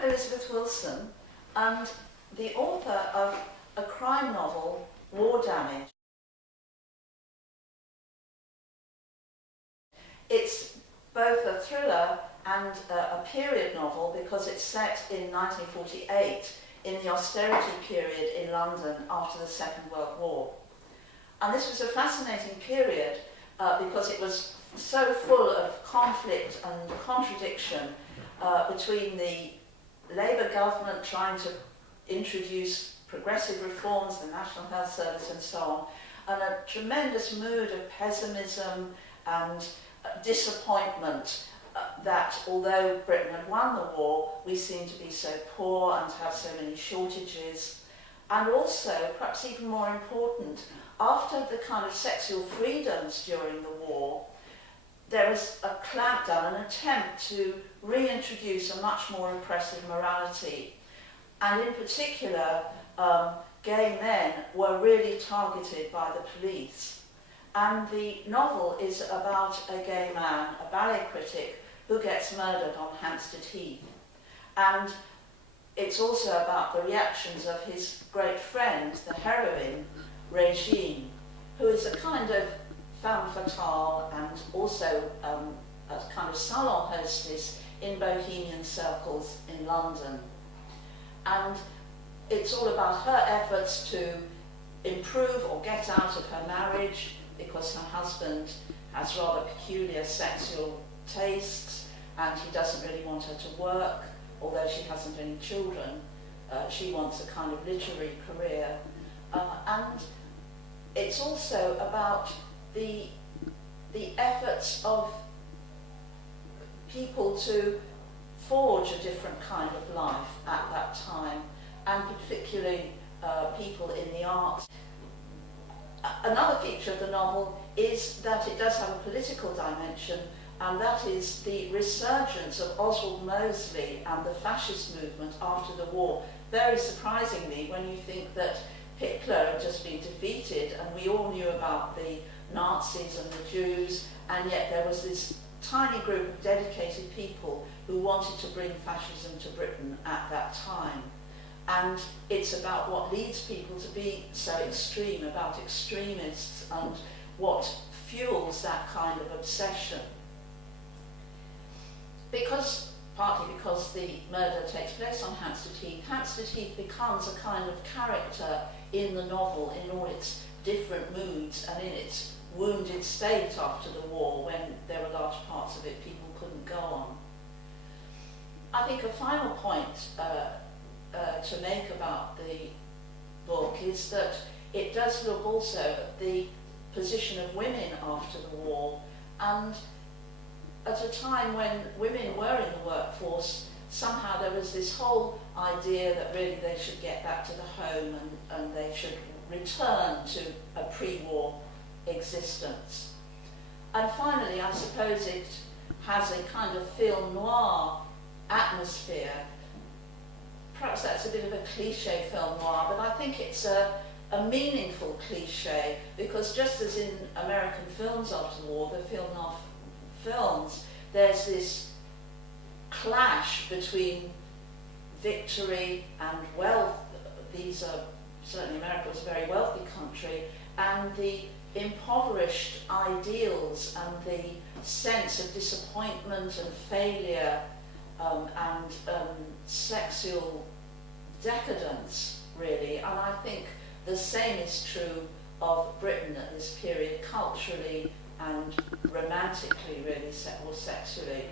I'm Elizabeth Wilson, and the author of a crime novel, War Damage. It's both a thriller and a period novel because it's set in 1948 in the austerity period in London after the Second World War. And this was a fascinating period because it was so full of conflict and contradiction between the Labour government trying to introduce progressive reforms, the National Health Service and so on, and a tremendous mood of pessimism and disappointment that although Britain had won the war, we seemed to be so poor and to have so many shortages. And also, perhaps even more important, after the kind of sexual freedoms during the war, there was a clampdown, an attempt to reintroduce a much more repressive morality. And in particular, gay men were really targeted by the police. And the novel is about a gay man, a ballet critic, who gets murdered on Hampstead Heath. And it's also about the reactions of his great friend, the heroine, Regine, who is a kind of femme fatale and also a kind of salon hostess in bohemian circles in London. And it's all about her efforts to improve or get out of her marriage because her husband has rather peculiar sexual tastes and he doesn't really want her to work, although she hasn't any children. She wants a kind of literary career. And it's also about the efforts of people to forge a different kind of life at that time, and particularly people in the arts. Another feature of the novel is that it does have a political dimension, and that is the resurgence of Oswald Mosley and the fascist movement after the war. Very surprisingly, when you think that Hitler had just been defeated and we all knew about the Nazis and the Jews, and yet there was this tiny group of dedicated people who wanted to bring fascism to Britain at that time. And it's about what leads people to be so extreme, about extremists, and what fuels that kind of obsession. Partly because the murder takes place on Hampstead Heath becomes a kind of character in the novel in all its different moods and in its wounded state after the war, when there were large parts of it people couldn't go on. I think a final point to make about the book is that it does look also at the position of women after the war, and at a time when women were in the workforce, somehow there was this whole idea that really they should get back to the home and they should return to a pre-war existence. And finally, I suppose it has a kind of film noir atmosphere. Perhaps that's a bit of a cliche film noir, but I think it's a meaningful cliche, because just as in American films after the war, the film noir films, there's this clash between victory and wealth. These are, certainly America was a very wealthy country, and the impoverished ideals and the sense of disappointment and failure and sexual decadence, really. And I think the same is true of Britain at this period, culturally and romantically, really, or sexually.